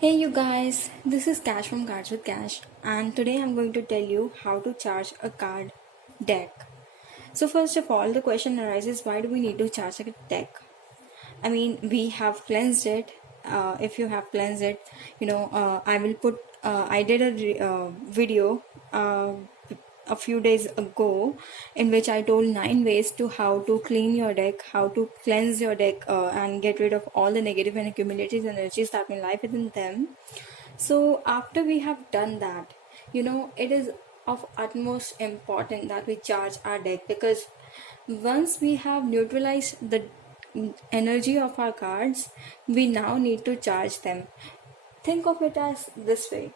Hey you guys, this is Cash from Cards with Cash, and today I'm going to tell you how to charge a card deck. So first of all, the question arises, why do we need to charge a deck? I mean, we have cleansed it. If you have cleansed it, I will put. I did a video a few days ago in which I told 9 ways to how to clean your deck, how to cleanse your deck, and get rid of all the negative and accumulated energies that may lie within them. So after we have done that, it is of utmost important that we charge our deck, because once we have neutralized the energy of our cards, we now need to charge them. Think of it as this way: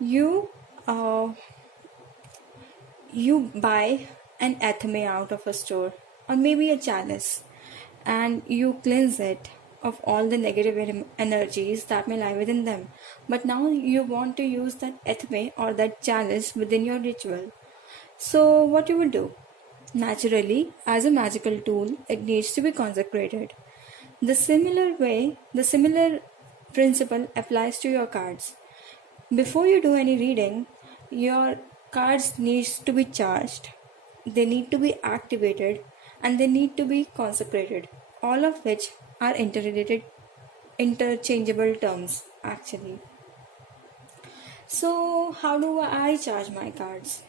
you uh, you buy an athame out of a store, or maybe a chalice, and you cleanse it of all the negative energies that may lie within them. But now you want to use that athame or that chalice within your ritual. So what you will do? Naturally, as a magical tool, it needs to be consecrated. The similar principle applies to your cards. Before you do any reading, your cards needs to be charged. They need to be activated and they need to be consecrated. All of which are interrelated, interchangeable terms actually. So how do I charge my cards?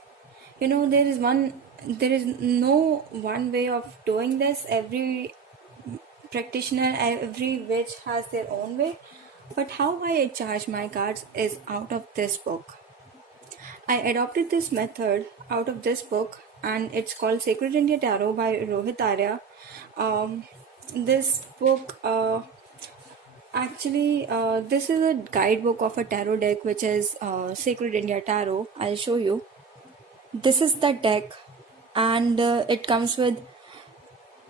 There is no one way of doing this. Every practitioner, every witch has their own way. But how I charge my cards is out of this book. I adopted this method out of this book, and it's called Sacred India Tarot by Rohit Arya. This book, this is a guidebook of a tarot deck, which is Sacred India Tarot. I'll show you. This is the deck, and it comes with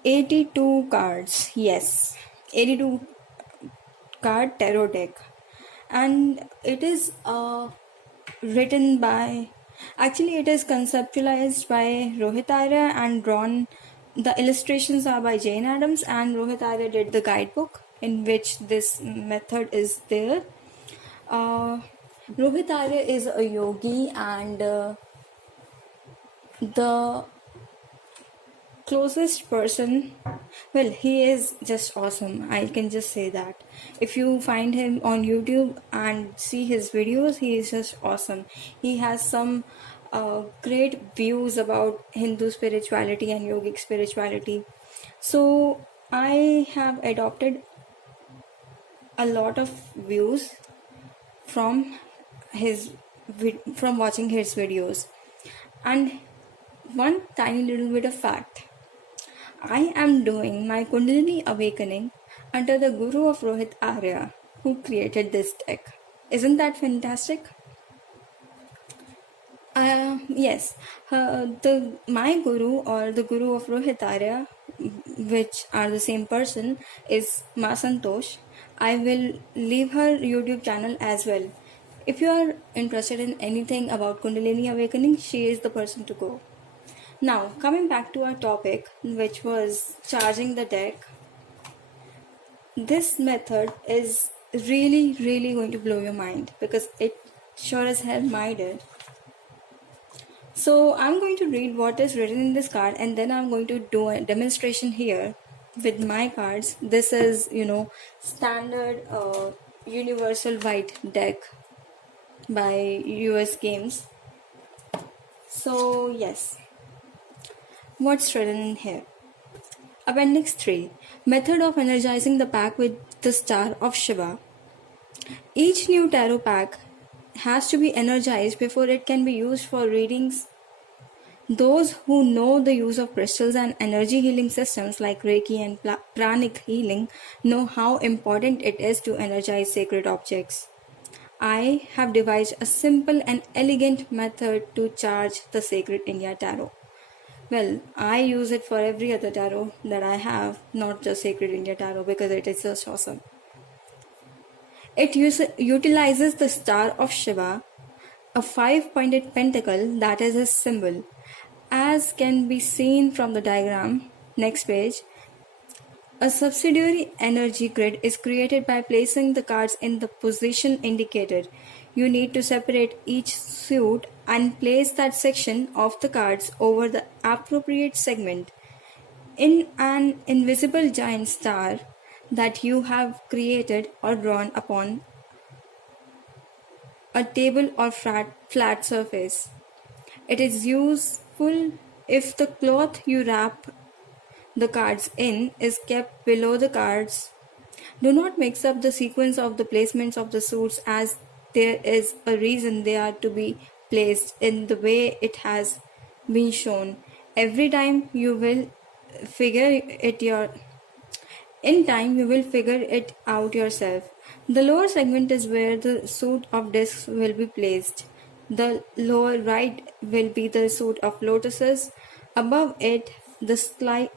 82 cards. Yes, 82 card tarot deck, and it is written by, actually it is conceptualized by Rohit Arya and drawn. The illustrations are by Jane Addams, and Rohit Arya did the guidebook in which this method is there. Rohit Arya is a yogi, and the closest person, well, he is just awesome. I can just say that. If you find him on YouTube and see his videos, he is just awesome. He has some great views about Hindu spirituality and yogic spirituality. So I have adopted a lot of views from from watching his videos. And one tiny little bit of fact: I am doing my Kundalini awakening under the guru of Rohit Arya, who created this deck. Isn't that fantastic? Yes, my guru, or the guru of Rohit Arya, which are the same person, is Ma Santosh. I will leave her YouTube channel as well. If you are interested in anything about Kundalini awakening, she is the person to go. Now, coming back to our topic, which was charging the deck, this method is really going to blow your mind, because it sure as hell mine did. So I'm going to read what is written in this card, and then I'm going to do a demonstration here with my cards. This is, standard universal white deck by US Games. So yes, what's written in here? Appendix 3. Method of energizing the pack with the Star of Shiva. Each new tarot pack has to be energized before it can be used for readings. Those who know the use of crystals and energy healing systems like Reiki and pranic healing know how important it is to energize sacred objects. I have devised a simple and elegant method to charge the Sacred India Tarot. Well, I use it for every other tarot that I have, not just Sacred India Tarot, because it is just awesome. It utilizes the Star of Shiva, a 5-pointed pentacle that is his symbol. As can be seen from the diagram, next page, A subsidiary energy grid is created by placing the cards in the position indicated. You need to separate each suit and place that section of the cards over the appropriate segment in an invisible giant star that you have created or drawn upon a table or flat surface. It is useful if the cloth you wrap the cards in is kept below the cards. Do not mix up the sequence of the placements of the suits, as there is a reason they are to be placed in the way it has been shown. Every time you will figure it your In time, you will figure it out yourself. The lower segment is where the suit of discs will be placed. The lower right will be the suit of lotuses. Above it,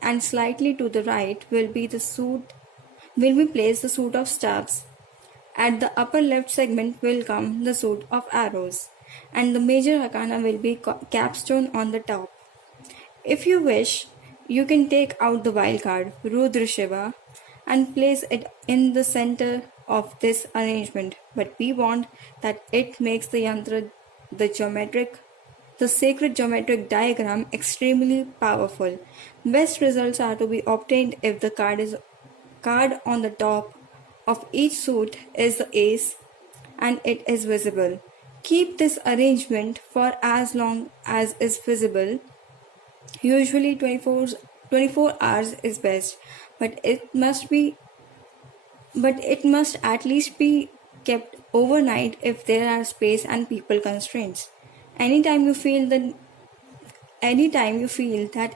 and slightly to the right will be placed the suit of stars. At the upper left segment will come the suit of arrows, and the major arcana will be capstone on the top. If you wish, you can take out the wild card, Rudra Shiva, and place it in the center of this arrangement, but we want that it makes the yantra, the sacred geometric diagram, extremely powerful. Best results are to be obtained if the card on the top of each suit is the ace and it is visible. Keep this arrangement for as long as is visible. Usually 24 hours is best, but it must at least be kept overnight if there are space and people constraints. Anytime you feel that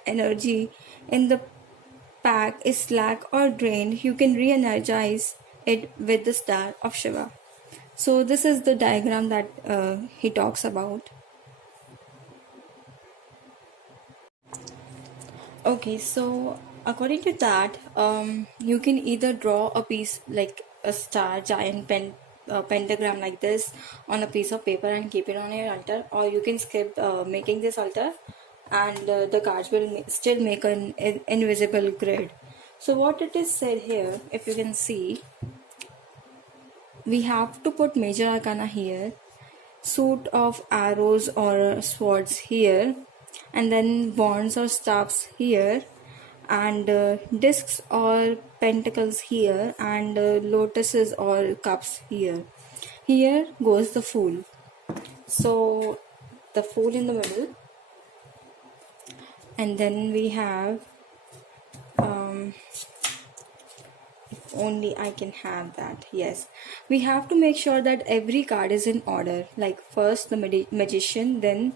energy in the pack is slack or drained, you can re-energize it with the star of Shiva. So this is the diagram that he talks about. Okay, so according to that, you can either draw a piece like a star, pentagram like this on a piece of paper and keep it on your altar, or you can skip making this altar, and the cards will still make an invisible grid. So what it is said here, if you can see, we have to put major arcana here, suit of arrows or swords here, and then wands or staffs here, and discs or pentacles here, and lotuses or cups here. Here goes the fool. So the fool in the middle, and then we have if only I can have that. Yes, we have to make sure that every card is in order, like first the magician, then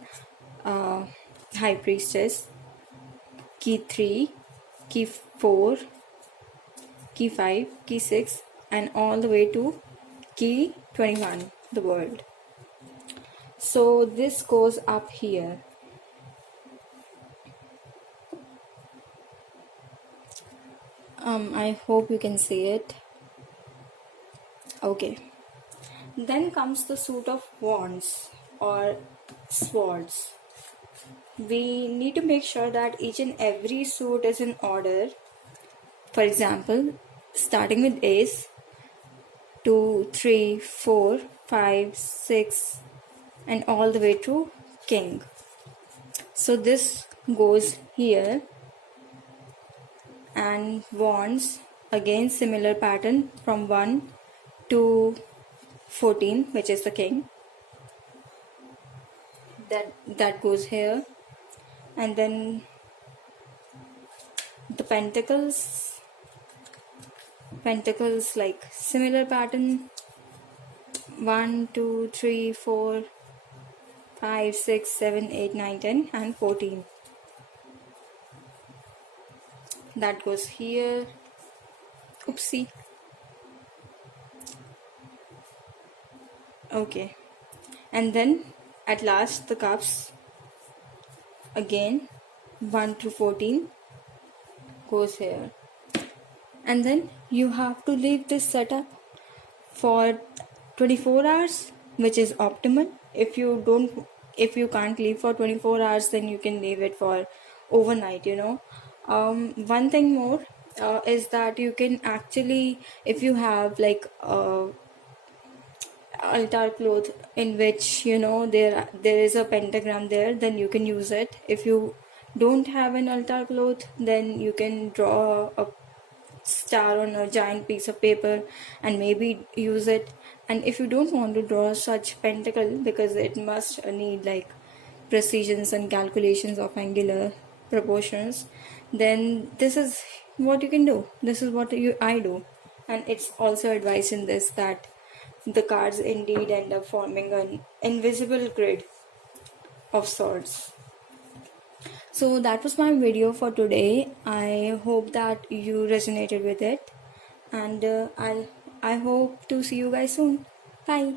high priestess, key 3, key 4, key 5, key 6, and all the way to key 21, the world. So this goes up here. I hope you can see it. Okay. Then comes the suit of wands or swords. We need to make sure that each and every suit is in order. For example, starting with ace, 2, 3, 4, 5, 6, and all the way to king. So this goes here, and wands, again similar pattern from 1 to 14, which is the king. That goes here, and then the pentacles like similar pattern, 1, 2, 3, 4, 5, 6, 7, 8, 9, 10, and 14. That goes here. Oopsie. Okay, and then at last the cups, again 1 to 14 goes here, and then you have to leave this setup for 24 hours, which is optimal. If you can't leave for 24 hours, then you can leave it for overnight. One thing more, is that you can actually, if you have like altar cloth in which there is a pentagram there, then you can use it. If you don't have an altar cloth, then you can draw a star on a giant piece of paper and maybe use it. And if you don't want to draw such pentacle, because it must need like precisions and calculations of angular proportions, then this is what you can do. This is what I do. And it's also advised in this that the cards indeed end up forming an invisible grid of sorts. So that was my video for today. I hope that you resonated with it, and I hope to see you guys soon. Bye.